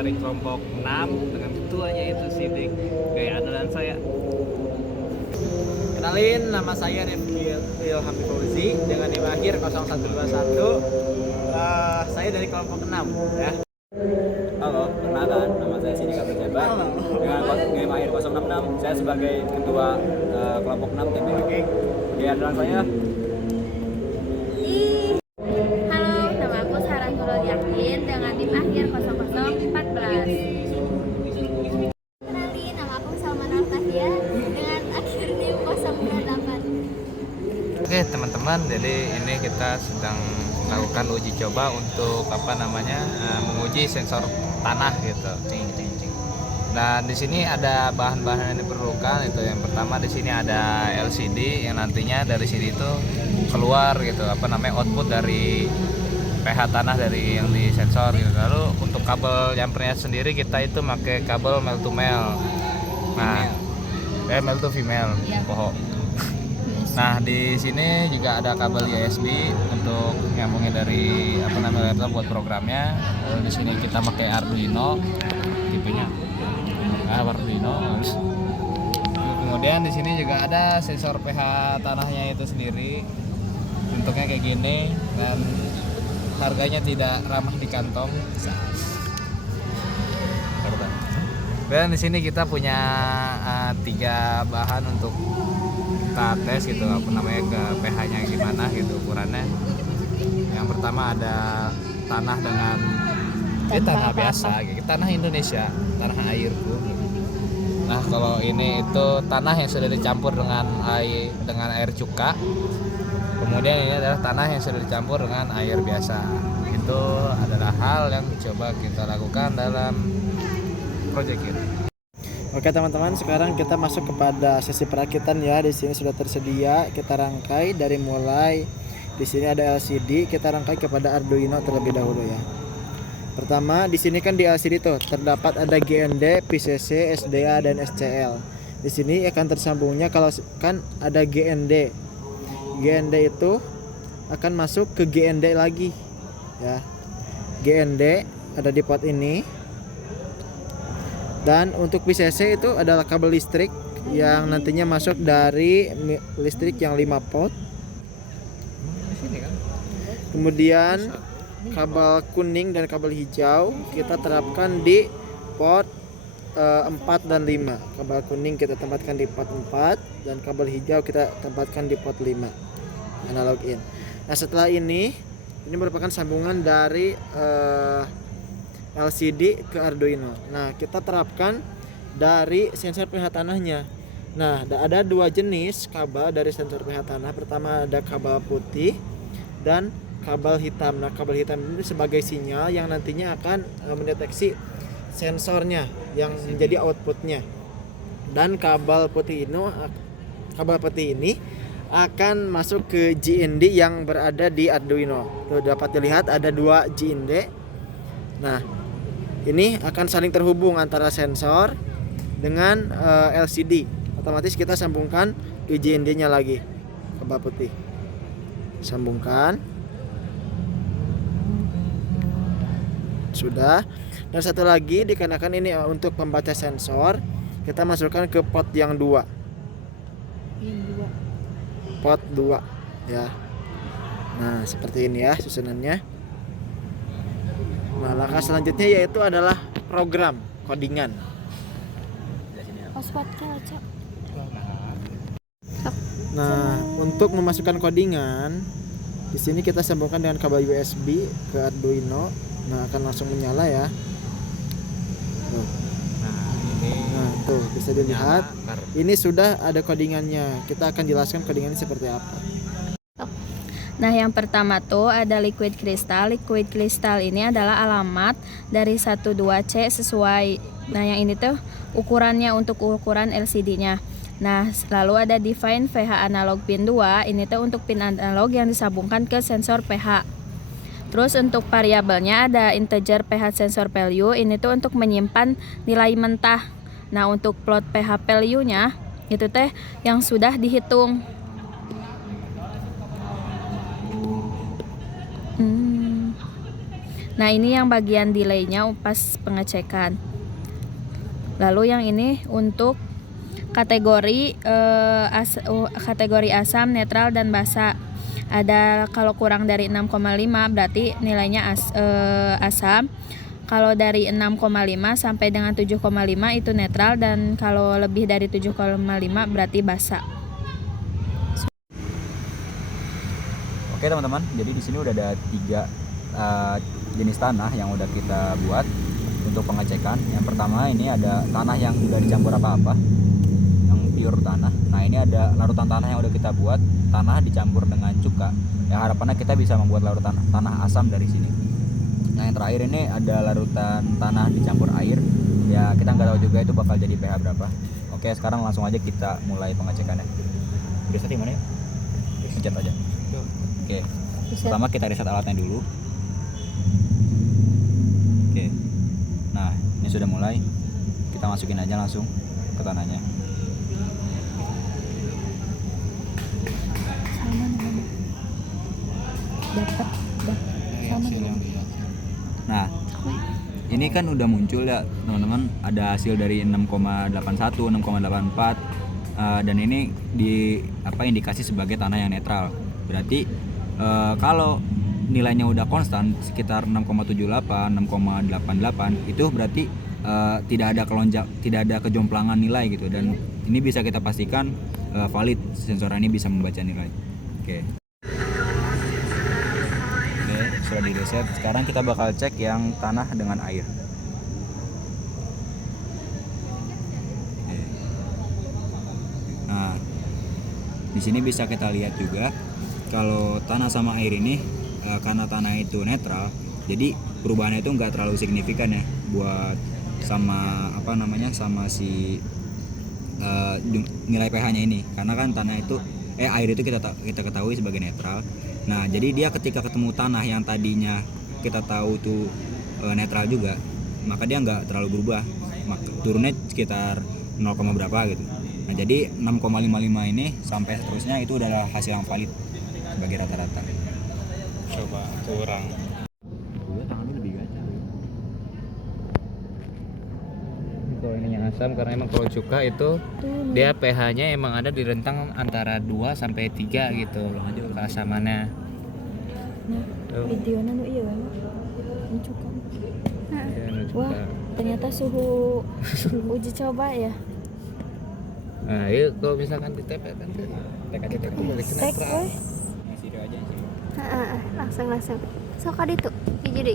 dari kelompok 6 dengan ketuanya itu Sidik. Oke, andalan saya. Kenalin, nama saya Rifki Ilham Fauzi dengan NIM akhir 0121. Saya dari kelompok 6 ya. Halo, perkenalkan nama saya Sidik Abdul Jabar dengan NIM akhir 066. Saya sebagai ketua kelompok 6 TPG. Di andalan saya. Halo, nama aku Sarah Nurul Yakin dengan NIM akhir 0014. Kenalin, nama aku Salman Altavia dengan akhir NIM 028. Oke teman-teman, jadi ini kita sedang melakukan uji coba untuk menguji sensor tanah gitu. Dan di sini ada bahan-bahan yang diperlukan. Itu yang pertama, di sini ada LCD yang nantinya dari sini itu keluar gitu output dari pH tanah dari yang di sensor gitu. Lalu untuk kabel jumpernya sendiri kita itu pakai kabel male to male. Nah, male to female, poho. Nah, di sini juga ada kabel USB untuk nyambungin dari laptop buat programnya. Lalu di sini kita pakai Arduino tipenya. Arduino. Kemudian di sini juga ada sensor pH tanahnya itu sendiri. Bentuknya kayak gini dan harganya tidak ramah di kantong. Dan di sini kita punya 3 bahan untuk kita tes gitu ke pH-nya gimana gitu ukurannya. Yang pertama ada tanah dengan tanah biasa, tanah Indonesia, tanah airku. Nah, kalau ini itu tanah yang sudah dicampur dengan air cuka. Kemudian ini adalah tanah yang sudah dicampur dengan air biasa. Itu adalah hal yang coba kita lakukan dalam proyek ini. Oke teman-teman, sekarang kita masuk kepada sesi perakitan ya. Di sini sudah tersedia, kita rangkai dari mulai di sini ada LCD, kita rangkai kepada Arduino terlebih dahulu ya. Pertama, di sini kan di LCD tuh terdapat ada GND, PCC, SDA dan SCL. Di sini akan tersambungnya kalau kan ada GND. GND itu akan masuk ke GND lagi ya. GND ada di port ini. Dan untuk PCC itu adalah kabel listrik yang nantinya masuk dari listrik yang 5 volt. Kemudian kabel kuning dan kabel hijau kita terapkan di port 4 dan 5. Kabel kuning kita tempatkan di port 4 dan kabel hijau kita tempatkan di port 5. Analog in. Nah, setelah ini merupakan sambungan dari LCD ke Arduino. Nah, kita terapkan dari sensor pH tanahnya. Nah, ada 2 jenis kabel dari sensor pH tanah. Pertama ada kabel putih dan kabel hitam. Nah, kabel hitam ini sebagai sinyal yang nantinya akan mendeteksi sensornya yang menjadi outputnya. Dan kabel putih ini akan masuk ke GND yang berada di Arduino. Tuh, dapat dilihat ada 2 GND. Nah, ini akan saling terhubung antara sensor dengan LCD. Otomatis kita sambungkan ke GND-nya lagi, kabel putih. Sambungkan. Sudah. Dan satu lagi, dikarenakan ini untuk membaca sensor, kita masukkan ke port yang 2. Port 2 ya. Nah, seperti ini ya susunannya. Nah, langkah selanjutnya yaitu adalah program codingan. Nah, untuk memasukkan codingan, di sini kita sambungkan dengan kabel USB ke Arduino. Nah, akan langsung menyala ya. Tuh. Nah, tuh bisa dilihat. Ini sudah ada codingannya. Kita akan jelaskan codingannya seperti apa. Nah, yang pertama tuh ada liquid crystal. Liquid crystal ini adalah alamat dari 12C sesuai. Nah, yang ini tuh ukurannya untuk ukuran LCD-nya. Nah, lalu ada define pH analog pin 2. Ini tuh untuk pin analog yang disambungkan ke sensor pH. Terus untuk variabelnya ada integer pH sensor value. Ini tuh untuk menyimpan nilai mentah. Nah, untuk plot pH value-nya itu teh yang sudah dihitung. Nah, ini yang bagian delaynya pas pengecekan. Lalu yang ini untuk kategori kategori asam, netral, dan basa. Ada kalau kurang dari 6,5 berarti nilainya asam. Kalau dari 6,5 sampai dengan 7,5 itu netral, dan kalau lebih dari 7,5 berarti basa. Oke teman-teman, jadi di sini udah ada 3 jenis tanah yang udah kita buat untuk pengecekan. Yang pertama ini ada tanah yang tidak dicampur apa-apa, yang pure tanah. Nah ini ada larutan tanah yang udah kita buat, tanah dicampur dengan cuka. Ya harapannya kita bisa membuat larutan tanah asam dari sini. Nah yang terakhir ini ada larutan tanah dicampur air. Ya kita nggak tahu juga itu bakal jadi pH berapa. Oke sekarang langsung aja kita mulai pengecekannya. Reset di mana ya? Pencet aja. Oke. Pertama kita reset alatnya dulu. Oke. Nah ini sudah mulai. Kita masukin aja langsung ke tanahnya. Nah, ini kan udah muncul ya teman-teman, ada hasil dari 6,81, 6,84 dan ini indikasi sebagai tanah yang netral. Berarti kalau nilainya udah konstan sekitar 6,78, 6,88 itu berarti tidak ada kejomplangan nilai gitu, dan ini bisa kita pastikan valid, sensor ini bisa membaca nilai. Oke, sudah di reset. Sekarang kita bakal cek yang tanah dengan air. Oke. Nah, di sini bisa kita lihat juga kalau tanah sama air ini karena tanah itu netral, jadi perubahannya itu nggak terlalu signifikan ya buat sama sama si nilai pH-nya ini, karena kan air itu kita ketahui sebagai netral. Nah, jadi dia ketika ketemu tanah yang tadinya kita tahu tuh netral juga, maka dia nggak terlalu berubah, turunnya sekitar 0, berapa gitu. Nah, jadi 6,55 ini sampai seterusnya itu adalah hasil yang valid sebagai rata-rata. Coba kurang. Tangan lu lebih gacor. Kalau ini yang asam, karena emang kalau cuka itu dia pH-nya emang ada di rentang antara 2 sampai 3 gitu keasamannya. Tuh. Videonya nu iya nu cuka. Ya, nu cuka. Wah, ternyata suhu uji coba ya. Nah, iya kalau misalkan ditepek kan kita balik ke Tek netral. weh. Sido aja sih. Langsung. Sok ka ditu. Jadi